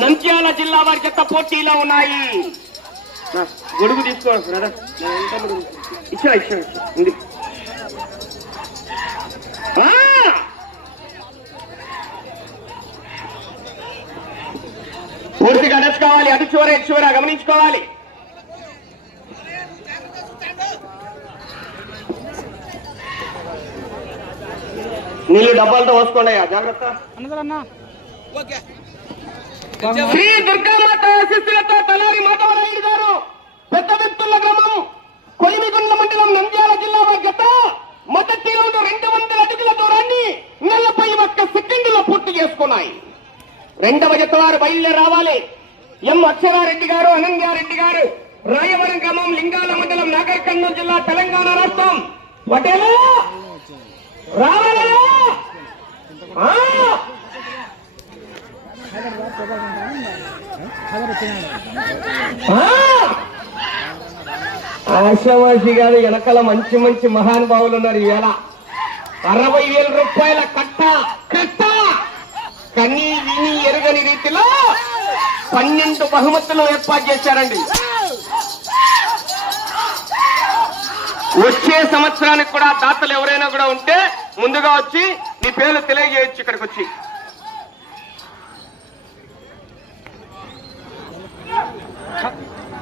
నంద్యాల జిల్లా వారి జత పోటీలో ఉన్నాయి. గొడుగు తీసుకో బ్రదర్ ఇచ్చా ఇచ్చా. ఉంది! పూర్తిగా అడచుకోవాలి అటు చివర ఇటు చివర గమనించుకోవాలి. నీళ్ళు డబ్బాలతో పోసుకోండి జాగ్రత్త. అన్నదన్నా శ్రీ దుర్గామాత ఆశీస్సులతో తలారి మాధవరాయుడు గారు పెద్ద వ్యక్తుల గ్రామం కొలిమిగుండ మండలం నంద్యాల జిల్లా గత మొదటి రౌండ్ రెండు వందల అడుగుల దూరాన్ని నలభై ఒక్క సెకండ్లో పూర్తి చేసుకున్నాయి. రెండవ జత వారు బయలుదేరి రావాలి. ఎం అక్షరారెడ్డి గారు అనంగారెడ్డి గారు రాయవరం గ్రామం లింగాల మండలం నాగర్ కర్నూలు జిల్లా తెలంగాణ రాష్ట్రం. పటేలా! రావాలా? ఆ! ఆశావాసి గారు వెనకాల మంచి మంచి మహానుభావులు ఉన్నారు ఈవేళ అరవై వేల రూపాయల కట్ట కట్ట! కనీ విని ఎరుగని రీతిలో పన్నెండు బహుమతులు ఏర్పాటు చేశారండి. వచ్చే సంవత్సరానికి కూడా దాతలు ఎవరైనా కూడా ఉంటే ముందుగా వచ్చి నీ పేర్లు తెలియజేయచ్చు ఇక్కడికి వచ్చి.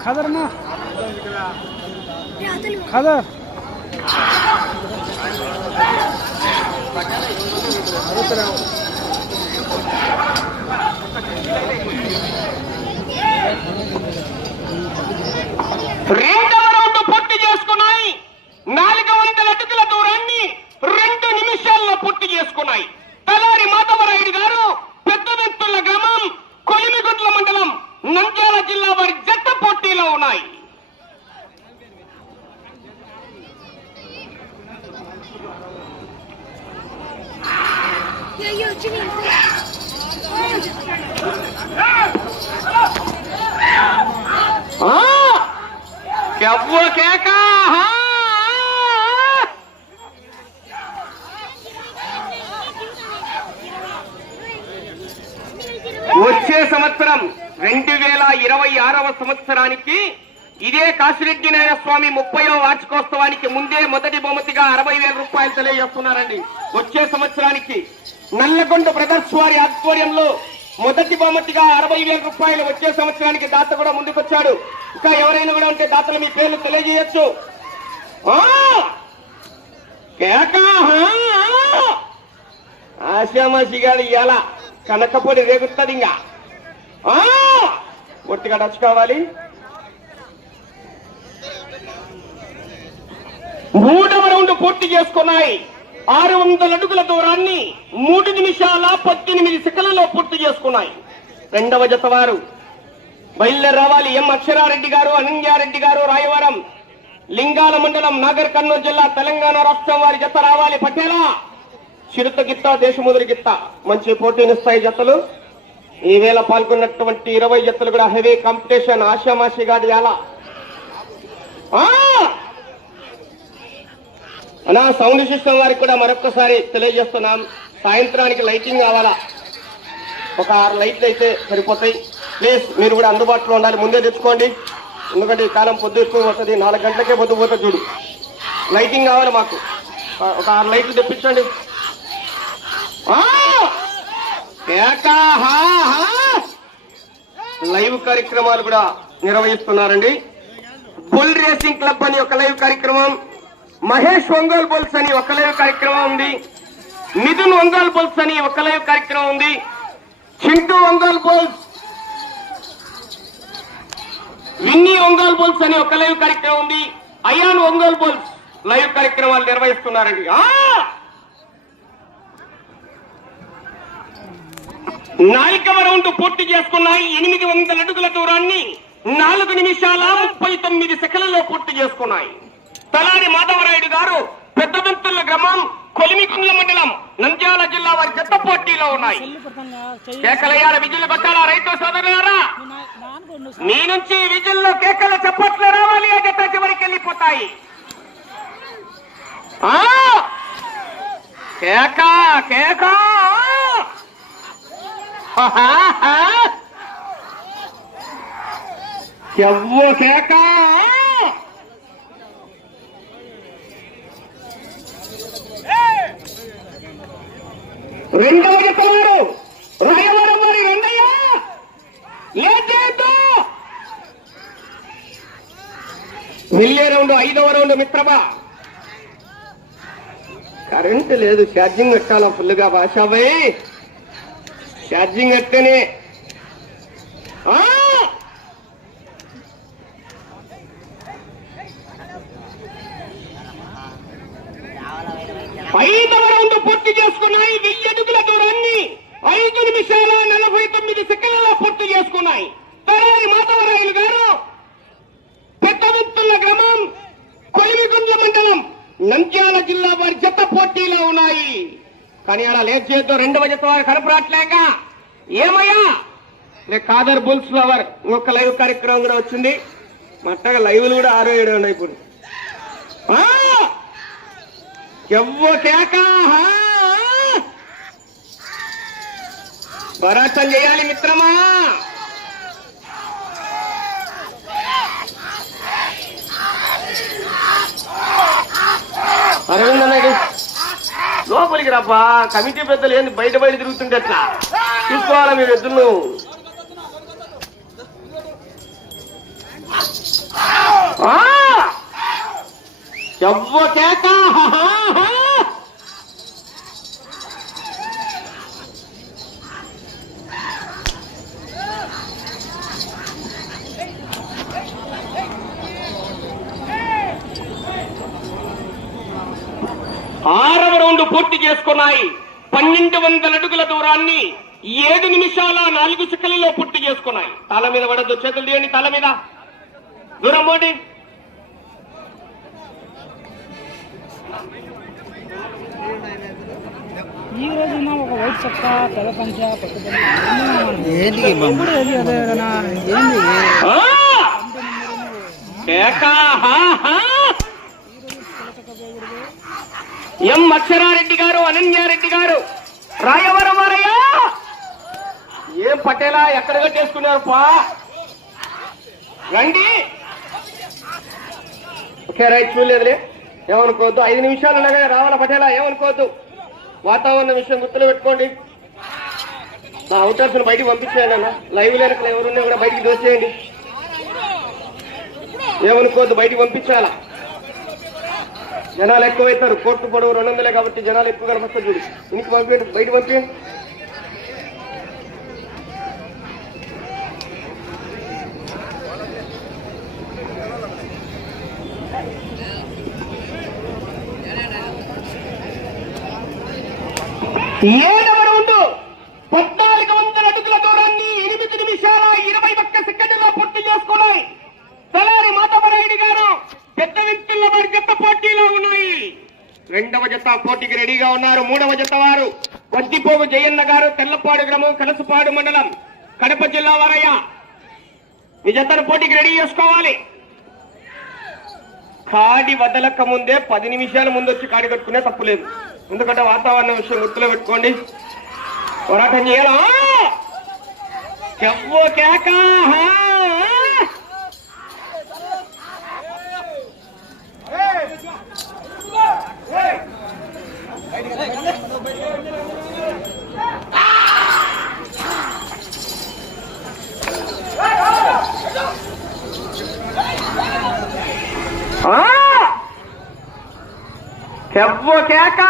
ఖదరన్నా ఖదర్ రెండవ రౌండ్ పూర్తి చేసుకున్నాయి. నాలుగు వందల అడుగుల దూరాన్ని రెండు నిమిషాల్లో పూర్తి చేసుకున్నాయి తలారి మాధవరాయుడు గారు పెద్ద వ్యక్తుల గ్రామం కొలిమిగుంట్ల మండలం నంద్యాల జిల్లా వారి జట్ట పోటీలో ఉన్నాయి! కెవ్వ కేక! వచ్చే సంవత్సరం రెండు వేల ఇరవై ఆరవ సంవత్సరానికి ఇదే కాశిరెడ్డి నాయన స్వామి ముప్పైవ వార్షికోత్సవానికి ముందే మొదటి బహుమతిగా అరవై వేల రూపాయలు తెలియజేస్తున్నారండి. వచ్చే సంవత్సరానికి నల్లగొండ బ్రదర్స్ వారి ఆధ్వర్యంలో మొదటి బహుమతిగా అరవై వేల రూపాయలు వచ్చే సంవత్సరానికి దాత కూడా ముందుకొచ్చాడు. ఇంకా ఎవరైనా కూడా ఉంటే దాతలు మీ పేర్లు తెలియజేయచ్చు. ఆ! గారు ఇవాళ కనకపోడి రేగుతుంది ఇంకా. ఆ! ఒట్టిగా మూడవ రౌండ్ పూర్తి చేసుకున్నాయి. ఆరు వందల అడుగుల దూరాన్ని మూడు నిమిషాల పద్దెనిమిది సెకండ్లలో పూర్తి చేసుకున్నాయి. రెండవ జత వారు. బయలుదేరి రావాలి. ఎం అక్షరారెడ్డి గారు అనంగ్యారెడ్డి గారు రాయవరం లింగాల మండలం నాగర్ కర్నూలు జిల్లా తెలంగాణ రాష్ట్రం వారి జత రావాలి. పటేలా చిరుత గిత్త దేశముదురి గిత్త. మంచి పోటీనిస్తాయి జతలు. ఈ వేళ పాల్గొన్నటువంటి ఇరవై జతలు కూడా హెవీ కాంపిటీషన్ ఆశామాషి గారి ఎలా అనా సౌండ్ సిస్టమ్ వారికి కూడా మరొకసారి తెలియజేస్తున్నాం. సాయంత్రానికి లైటింగ్ కావాలా? ఒక ఆరు లైట్లు అయితే సరిపోతాయి. ప్లీజ్ మీరు కూడా అందుబాటులో ఉండాలి. ముందే తెచ్చుకోండి. ఎందుకంటే ఈ కాలం పొద్దు ఎక్కువ పోతుంది. నాలుగు గంటలకే పొద్దు పోతుంది చూడు. లైటింగ్ కావాలి మాకు. ఒక ఆరు లైట్లు తెప్పించండి. ఆ! లైవ్ కార్యక్రమాలు కూడా నిర్వహిస్తున్నారండి. బుల్ రేసింగ్ క్లబ్ అని ఒక లైవ్ కార్యక్రమం మహేష్ ఒంగోల్ బుల్స్ అని ఒక లైవ్ కార్యక్రమం ఉంది మిథున్ ఒంగోలు బుల్స్ అని ఒక లైవ్ కార్యక్రమం ఉంది చింటూ ఒంగోలు బుల్స్ విన్నీ ఒంగోలు బుల్స్ అని ఒక లైవ్ కార్యక్రమం ఉంది అయాన్ ఒంగోల్ బుల్స్ లైవ్ కార్యక్రమాలు నిర్వహిస్తున్నారండి. నాలుగవ రౌండ్ పూర్తి చేసుకున్నాయి ఎనిమిది వందల అడుగుల దూరాన్ని నాలుగు నిమిషాల ముప్పై తొమ్మిది సెకండ్లలో పూర్తి చేసుకున్నాయి. తలారి మాధవరాయుడు గారు పెద్ద బెంతుల గ్రామం కొలిమికుండ్ల మండలం నంద్యాల జిల్లా వారి చెత్త పోటీలో ఉన్నాయి. కేకలయ్యాల విజులు కొట్టాలా రైతు సోదరులారా మీ నుంచి విజుల్లో కేకల చప్పట్లు రావాలి ఆ జత చివరికి వెళ్ళిపోతాయి! కేక కేక! ఎవ్వో కేక? రెండవ చెప్తున్నారు రాయవరం వారి రెండయ్య? చేయొద్దు. వెళ్ళే రౌండ్ ఐదవ రౌండ్ మిత్రమా? కరెంట్ లేదు ఛార్జింగ్ పెట్టాలా ఫుల్గా భాషాబాయి ఛార్జింగ్ ఎట్టనే ఆ! ఐదవ రౌండ్ పూర్తి చేసుకున్నాయి. వెయ్యి అడుగుల దూరాన్ని ఐదు నిమిషాల నలభై తొమ్మిది సెకండ్లలో పూర్తి చేసుకున్నాయి. తరలి మాధవరాయలు గారు పెద్దవిత్తుల గ్రామం కొలిమిగుండ్ల మండలం నంద్యాల జిల్లా వారి జత పోటీలో ఉన్నాయి. కానీ అలా లేట్ చేద్దాం రెండవ జత వారు కనపరాట్లేక ఏమయ్యా? లే కాదర్ బుల్స్ ఫ్లవర్ ఇంకొక లైవ్ కార్యక్రమం కూడా వచ్చింది. మట్టగా లైవ్లు కూడా ఆరో ఏడు ఉన్నాయి ఇప్పుడు. ఆ! ఎవ్వ కేక? హా! చేయాలి మిత్రమా? అరవింద్ లోపలికి రాపా. కమిటీ పెద్దలు ఏంది? బయట బయట తిరుగుతుంటే ఎట్లా? చూసుకోవాలా మీరు ఎద్దులు ఎవ్వ కేక? ఆరవ రౌండ్ పూర్తి చేసుకున్నాయి. పన్నెండు వందల అడుగుల దూరాన్ని ఏడు నిమిషాల నాలుగు సెకండ్లలో పూర్తి చేసుకున్నాయి. తల మీద పడద్దు చేతులు తీయండి తల మీద. దూరం పోండి. ఈ రోజు ఒక వైట్ చక్క పంచ పంచ ఏంటికి బామ్మ? ఎప్పుడు ఏది అదే కదా ఏంది ఆ! కేకా, హా, హా! ఎం అక్షరారెడ్డి గారు అనన్యారెడ్డి గారు? రాయవరం వారయ్య! ఏం పటేలా ఎక్కడ కట్టేసుకున్నారు పా? రండి! ఓకే రైట్ చూడలేదులే. ఏమనుకోవద్దు. ఐదు నిమిషాలు ఉండగా రావాల పటేలా? ఏమనుకోవద్దు. వాతావరణ విషయం గుర్తులు పెట్టుకోండి. మా అవుటర్స్ బయటికి పంపించేయండి అన్న. లైవ్ లేనట్లు ఎవరున్నా కూడా బయటికి దోచేయండి ఏమనుకోవద్దు. బయటికి పంపించాలా? జనాలు ఎక్కువైతారు కోర్టు పొడవు రెండు వందలే కాబట్టి జనాలు ఎక్కువ కనిపిస్తారు చూడు ఇంటికి పంపించండి బయట పంపించండి Yeah రౌండ్ పద్నాలుగు వందల అడుగుల దూరాన్ని ఎనిమిది నిమిషాల ఇరవై ఒక్క సెకండ్లో పూర్తి చేసుకున్నాయి తలారి మాధవరాయుడు గారు పెద్ద వ్యక్తుల వారి జత పోటీలో ఉన్నాయి రెండవ జత పోటీకి రెడీగా ఉన్నారు. మూడవ జత వారు వద్దిపోగు జయన్న గారు తెల్లపాడు గ్రామం కలసపాడు మండలం కడప జిల్లా వారయ్య. ఈ జతను పోటీకి రెడీ చేసుకోవాలి. కాడి వదలక ముందే పది నిమిషాల ముందు వచ్చి కాడి కట్టుకునే తప్పు లేదు. ఎందుకంటే వాతావరణ విషయం గుర్తులో పెట్టుకోండి. పోరాటం చేయాలా? కేక? హా! ఆ! చెవ్వు కేక?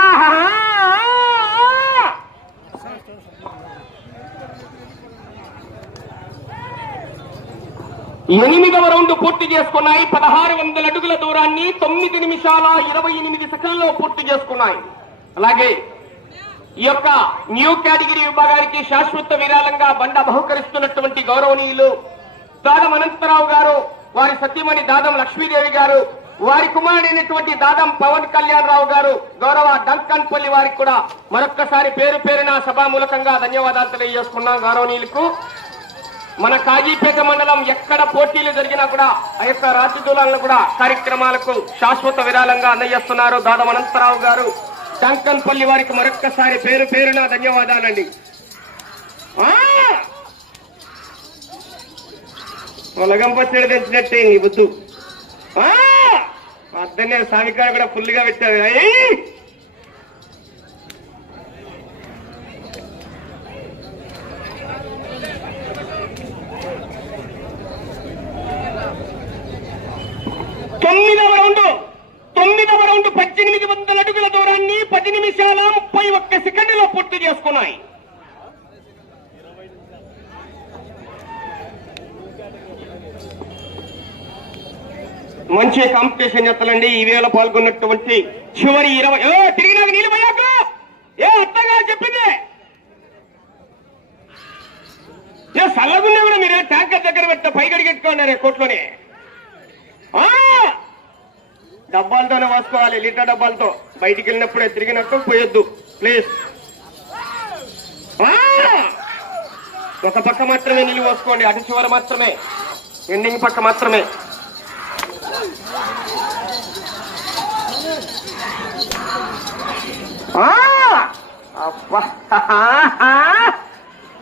ఎనిమిదవ రౌండ్ పూర్తి చేసుకున్నాయి. పదహారు వందల అడుగుల దూరాన్ని తొమ్మిది నిమిషాల ఇరవై ఎనిమిది సెకండ్లో పూర్తి చేసుకున్నాయి. అలాగే ఈ యొక్క న్యూ కేటగిరీ విభాగానికి శాశ్వత విరాళంగా బండ బహుకరిస్తున్నటువంటి గౌరవనీయులు దాదం అనంతరావు గారు వారి సత్యమణి దాదం లక్ష్మీదేవి గారు వారి కుమారుడైనటువంటి దాదం పవన్ కళ్యాణ్ రావు గారు గౌరవ డంకన్ పల్లి వారికి కూడా మరొక్కసారి పేరు పేరున సభామూలకంగా ధన్యవాదాలు తెలియజేసుకున్నాం గౌరవనీయులకు. మన కాజీపేట మండలం ఎక్కడ పోటీలు జరిగినా కూడా ఆ యొక్క రాజదూలాలను కూడా కార్యక్రమాలకు శాశ్వత విరాళంగా అందజేస్తున్నారు దాదం అనంతరావు గారు. టంకన్పల్లి వారికి మరొక్కసారి పేరు పేరున ధన్యవాదాలండి. ఆ! తెచ్చినట్టే నీ బుద్ధు. ఆ! పొద్దున్నే కూడా ఫుల్గా పెట్టారు తొమ్మిదవ రౌండ్ తొమ్మిదవ రౌండ్ పద్దెనిమిది వందల అడుగుల దూరాన్ని పది నిమిషాల ముప్పై ఒక్క సెకండ్లో పూర్తి చేసుకున్నాయి మంచి కాంపిటీషన్ చేస్తానండి. ఈవేళ పాల్గొన్నటువంటి చివరి ఇరవై ఏ తిరిగినాక నీళ్ళు పోయాక! ఏ అత్తగా చెప్పింది! ఏ సల్లగున్నా కూడా మీరు ట్యాంకర్ దగ్గర పెట్ట పైగడి కట్టుకోండి కోట్లోనే. ఆ! డబ్బాలతోనే వాసుకోవాలి లీటర్ డబ్బాలతో. బయటికి వెళ్ళినప్పుడే తిరిగినప్పుడు పోయొద్దు. ప్లీజ్. ఆ! ఒక పక్క మాత్రమే నీళ్ళు పోసుకోండి. అటు చివర మాత్రమే. ఎండింగ్ పక్క మాత్రమే. అబ్బా!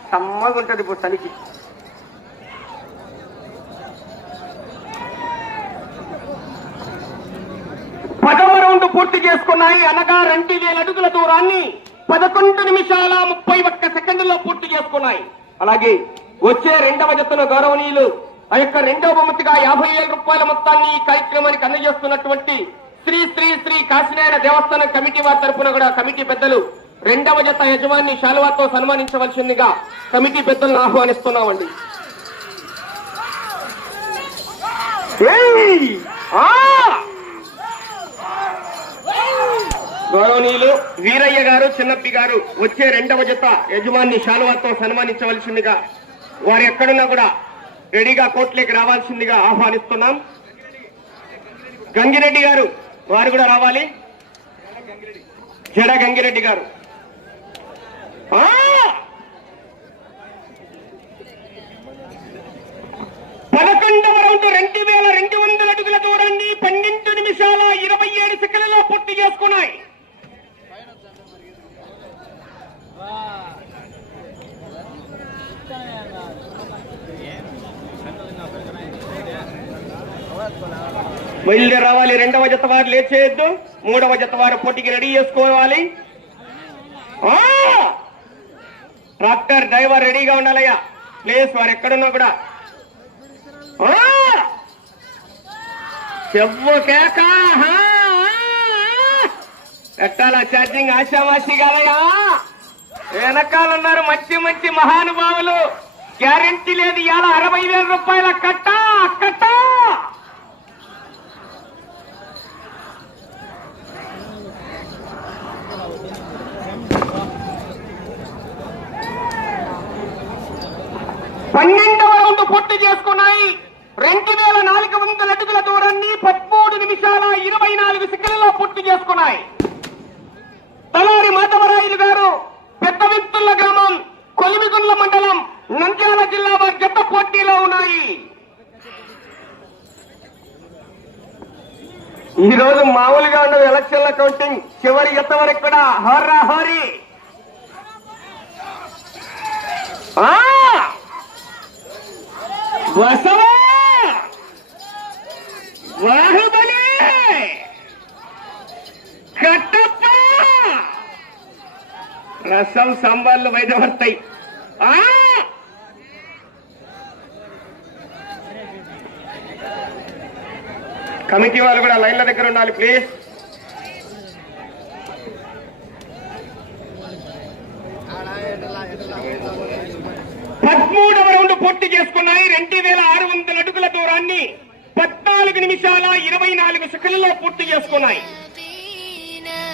సమ్మగుంటది ఇప్పుడు తనికి పదవ రౌండ్ పూర్తి చేసుకున్నాయి అనగా రెండు వేల అడుగుల దూరాన్ని పదకొండు నిమిషాల ముప్పై ఒక్క సెకండ్లో పూర్తి చేసుకున్నాయి. అలాగే వచ్చే రెండవ జతను గౌరవనీయులు ఆ యొక్క రెండవ బహుమతిగా యాభై వేల రూపాయల మొత్తాన్ని ఈ కార్యక్రమానికి అందజేస్తున్నటువంటి శ్రీ శ్రీ శ్రీ కాశీనారాయణ దేవస్థానం కమిటీ వారి తరపున కూడా కమిటీ పెద్దలు రెండవ జత యజమాని శాలువాతో సన్మానించవలసిందిగా కమిటీ పెద్దలను ఆహ్వానిస్తున్నామండి! గౌరవనీయులు వీరయ్య గారు చిన్నప్పి గారు వచ్చే రెండవ జత యజమాని శాలువాతో సన్మానించవలసిందిగా వారు ఎక్కడున్నా కూడా రెడీగా కోర్టులోకి రావాల్సిందిగా ఆహ్వానిస్తున్నాం. గంగిరెడ్డి గారు వారు కూడా రావాలి. జడ గంగిరెడ్డి గారు. ఆ! పదకొండవ రౌండ్ రెండు వేల రెండు వందల అడుగుల దూరాన్ని పన్నెండు నిమిషాల ఇరవై ఏడు సెకండ్లలో పూర్తి చేసుకున్నాయి బయలుదేరి రావాలి రెండవ జత వారు లేచేయద్దు. మూడవ జత వారు పోటీకి రెడీ చేసుకోవాలి. ట్రాక్టర్ డ్రైవర్ రెడీగా ఉండాలయ్యా. ప్లేస్ వారు ఎక్కడున్నా కూడా. ఆ! చెవ్వు కేక. హా! ఛార్జింగ్ ఆశావాసి కాదయ్యా. వెనకాలన్నారు మంచి మంచి మహానుభావులు. గ్యారెంటీ లేదు. ఇవాళ అరవై వేల రూపాయల కట్టా కట్ట. పన్నెండు రౌండ్ పూర్తి చేసుకున్నాయి. రెండు వేల నాలుగు వందల అడుగుల దూరాన్ని పదమూడు నిమిషాల ఇరవై నాలుగు సెకండ్లలో పూర్తి చేసుకున్నాయి. తలారి మాధవరాయులు గారు పెద్ద విత్తుల గ్రామం కొలిమిగుండ్ల మండలం నంద్యాల జిల్లా వారి జత పోటీలో ఉన్నాయి. ఈ రోజు మామూలుగా ఉన్న ఎలక్షన్ల కౌంటింగ్. చివరి ఎంత వరకు కూడా హోర్రా హోరీ. బాహుబలి! కట్టప్ప! రసం సంబాళ్ళు బయటపడతాయి పడతాయి కమిటీ వాళ్ళు కూడా లైన్ల దగ్గర ఉండాలి ప్లీజ్ పదమూడవ రౌండ్ పూర్తి చేసుకున్నాయి. రెండు వేల ఆరు వందల అడుగుల దూరాన్ని పద్నాలుగు నిమిషాల ఇరవై నాలుగు సెకండ్లలో పూర్తి చేసుకున్నాయి.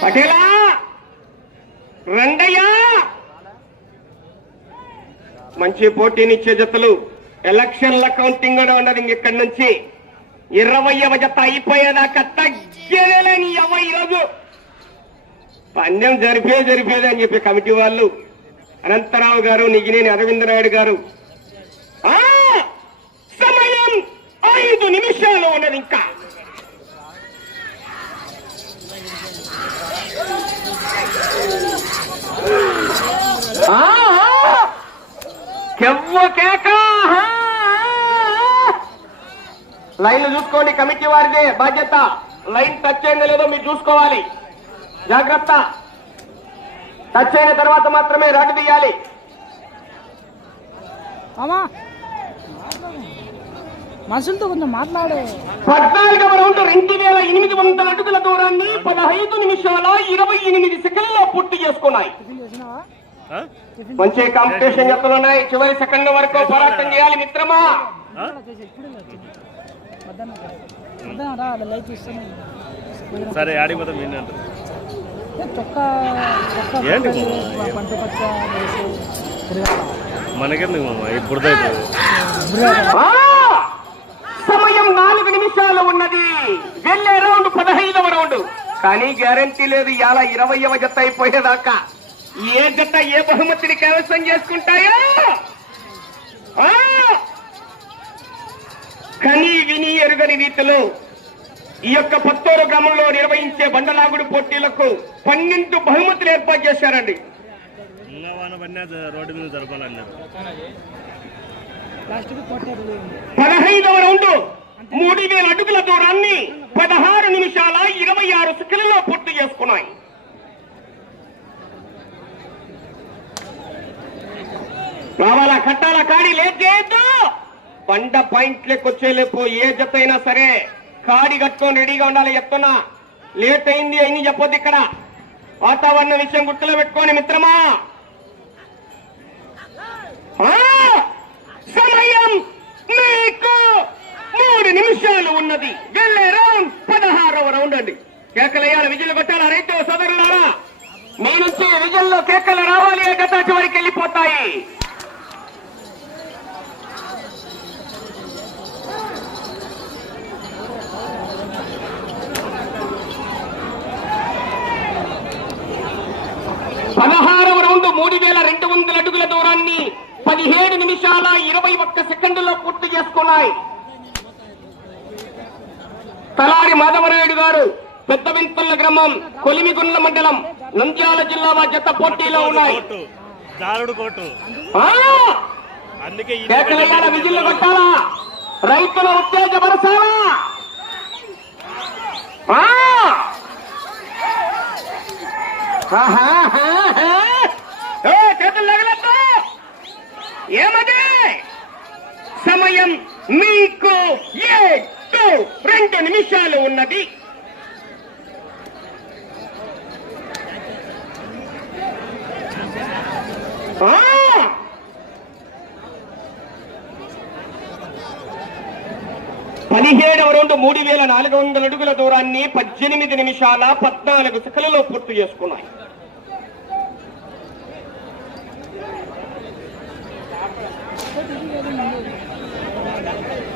పటేలా రండయ్యా మంచి పోటీనిచ్చే జతలు ఎలక్షన్ల కౌంటింగ్ కూడా ఉండదు ఇక్కడి నుంచి. ఇరవైవ జత అయిపోయేదాకా తగ్గలేని అవ్వ ఈరోజు? పందెం జరిపే జరిపేదే అని చెప్పి కమిటీ వాళ్ళు అనంతరావు గారు నిగినేని అరవింద నాయుడు గారు. ఆ! సమయం ఐదు నిమిషాలు ఉన్నది ఇంకా. ఆ, లైన్ చూసుకోండి కమిటీ వారిదే బాధ్యత. లైన్ టచ్ అయిందో లేదో మీరు చూసుకోవాలి. జాగ్రత్త. టచ్ అయిన తర్వాత మాత్రమే రాటు తీయాలి. మామా. మనుషులతో కొంచెం మాట్లాడు. పద్నాలుగవ రౌండ్ రెండు వేల ఎనిమిది వందల అడుగుల దూరాన్ని పదహైదు నిమిషాల ఇరవై ఎనిమిది సెకండ్లో పూర్తి చేసుకున్నాయి. మంచి కాంపిటీషన్ ఉన్నాయి చివరి సెకండ్ వరకు పోరాటం చేయాలి మిత్రమా? సరే ఆడిపోతాం ఏంటంటే చొక్కా? పంట పచ్చ. మనకెందుకు మామ ఇప్పుడు! సమయం నాలుగు నిమిషాలు ఉన్నది వెళ్ళే రౌండ్ పదహైదవ రౌండ్ కానీ గ్యారంటీ లేదు ఇలా ఇరవైవ జత అయిపోయేదాకా ఏ జత ఏ బహుమతిని కైవసం చేసుకుంటాయో! కని విని ఎరుగని రీతిలో ఈ యొక్క పత్తూరు గ్రామంలో నిర్వహించే బండలాగుడు పోటీలకు పన్నెండు బహుమతులు ఏర్పాటు చేశారండి. పదహైదవ రౌండ్ మూడు వేల అడుగుల దూరాన్ని పదహారు నిమిషాల ఇరవై ఆరు సెకండ్లలో పూర్తి చేసుకున్నాయి. రావాలా కట్టాలా కాడి లేట్ చేయొద్దు. బండ పాయింట్ లెక్కొచ్చేలేపు ఏ జత అయినా సరే కాడి కట్టుకొని రెడీగా ఉండాలి చెప్తున్నా. లేట్ అయింది అయిన చెప్పొద్దు ఇక్కడ. వాతావరణ విషయం గుర్తులో పెట్టుకోండి మిత్రమా. ఆ! సమయం మీకు మూడు నిమిషాలు ఉన్నది. వెళ్ళే రౌండ్ పదహారవ రౌండ్ అండి. కేకలయ్యాలి విజయలు కొట్టాలా రైతు సోదరులారా? మీ నుంచి విజయంలో కేకలు రావాలి గత చివరికి వెళ్ళిపోతాయి పదహారవ రౌండ్ మూడు వేల రెండు వందల అడుగుల దూరాన్ని పదిహేడు నిమిషాల ఇరవై ఒక్క సెకండ్లో పూర్తి చేసుకున్నాయి తలారి మాధవరాయుడు గారు పెద్ద వింతుల గ్రామం కొలిమిగుండ్ల మండలం నంద్యాల జిల్లా జత పోటీలో ఉన్నాయి. విజిల్లు కొట్టాలా? రైతుల ఉత్తేజపరచాలా! ఏ, చేతులు తగలొద్దు! ఏమది? సమయం మీకు ఏడు. రెండు నిమిషాలు ఉన్నది ఆ! పదిహేడవ రౌండ్ మూడు వేల నాలుగు వందల అడుగుల దూరాన్ని పద్దెనిమిది నిమిషాల పద్నాలుగు సెకలలో పూర్తి చేసుకున్నాయి.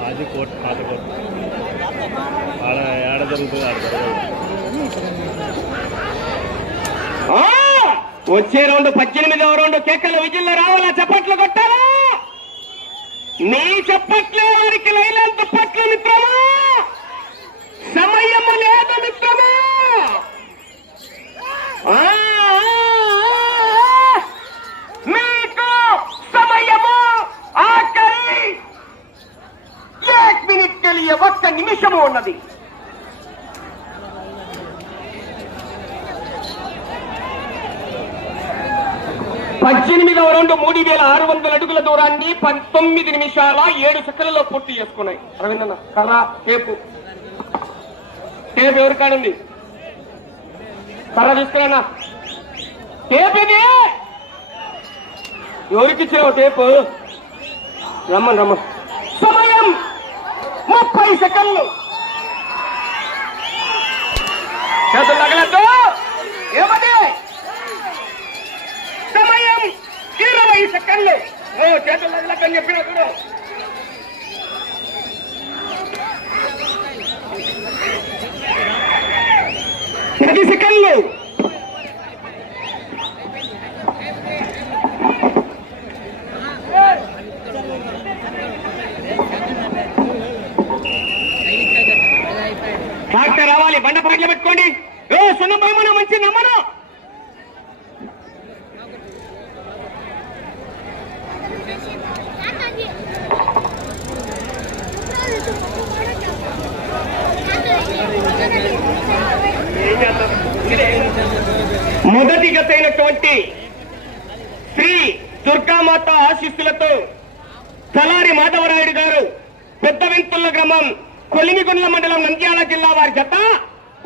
అది పాత ఆడ జరుగుతుంది ఆడ! వచ్చే రెండు పద్దెనిమిదవ రెండు కేకల విజయంలో రావాలా? చప్పట్లు కొట్టాలా? మీ చప్పట్లు వారికి లైలంత పట్లు మిత్రమా? సమయము లేదు మిత్రమా? మీకు సమయము ఆఖరి. ఏక్ మినిట్ కలియ ఒక్క నిమిషము ఉన్నది. పద్దెనిమిదవ రెండు మూడు వేల ఆరు వందల అడుగుల దూరాన్ని పంతొమ్మిది నిమిషాల ఏడు సెకండ్లలో పూర్తి చేసుకున్నాయి. రవీంద్రన్న కర్ర టేపు. టేపు ఎవరి కాడుంది? కర్ర తీసుకురానా? టేప్ ఇది ఎవరికి ఇచ్చావు టేపు? రమ్మని రమ్మని. సమయం ముప్పై సెకండ్లు. చేతులు తగలద్దు ఏమది సమయం ఇరవై సెకండ్లు. ఓ చేతులు తగలద్దని చెప్పిన చూడు. పది సెకండ్లు. డాక్టర్ రావాలి బండ పాటలు పెట్టుకోండి. ఏ సున్న బహుమన మంచి నమ్మను. మొదటి గతైనటువంటి శ్రీ దుర్గామాత ఆశీస్సులతో తలారి మాధవరాయుడు గారు పెద్ద వింతుల గ్రామం కొలిమిగుండ్ల మండలం నంద్యాల జిల్లా వారి జత.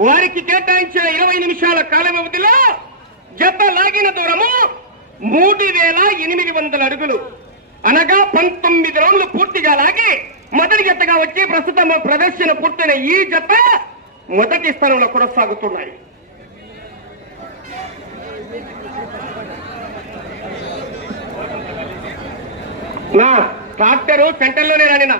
వారికి కేటాయించిన ఇరవై నిమిషాల కాల వ్యవధిలో జత లాగిన దూరము మూడు వేల ఎనిమిది వందల అడుగులు. అనగా పంతొమ్మిది రోజులు పూర్తిగా లాగి మొదటి జతగా వచ్చి ప్రస్తుతం ప్రదర్శన పూర్తయిన ఈ జత మొదటి స్థానంలో కొనసాగుతున్నాయి. నా ట్రాక్టర్ సెంటర్లోనే రాని నా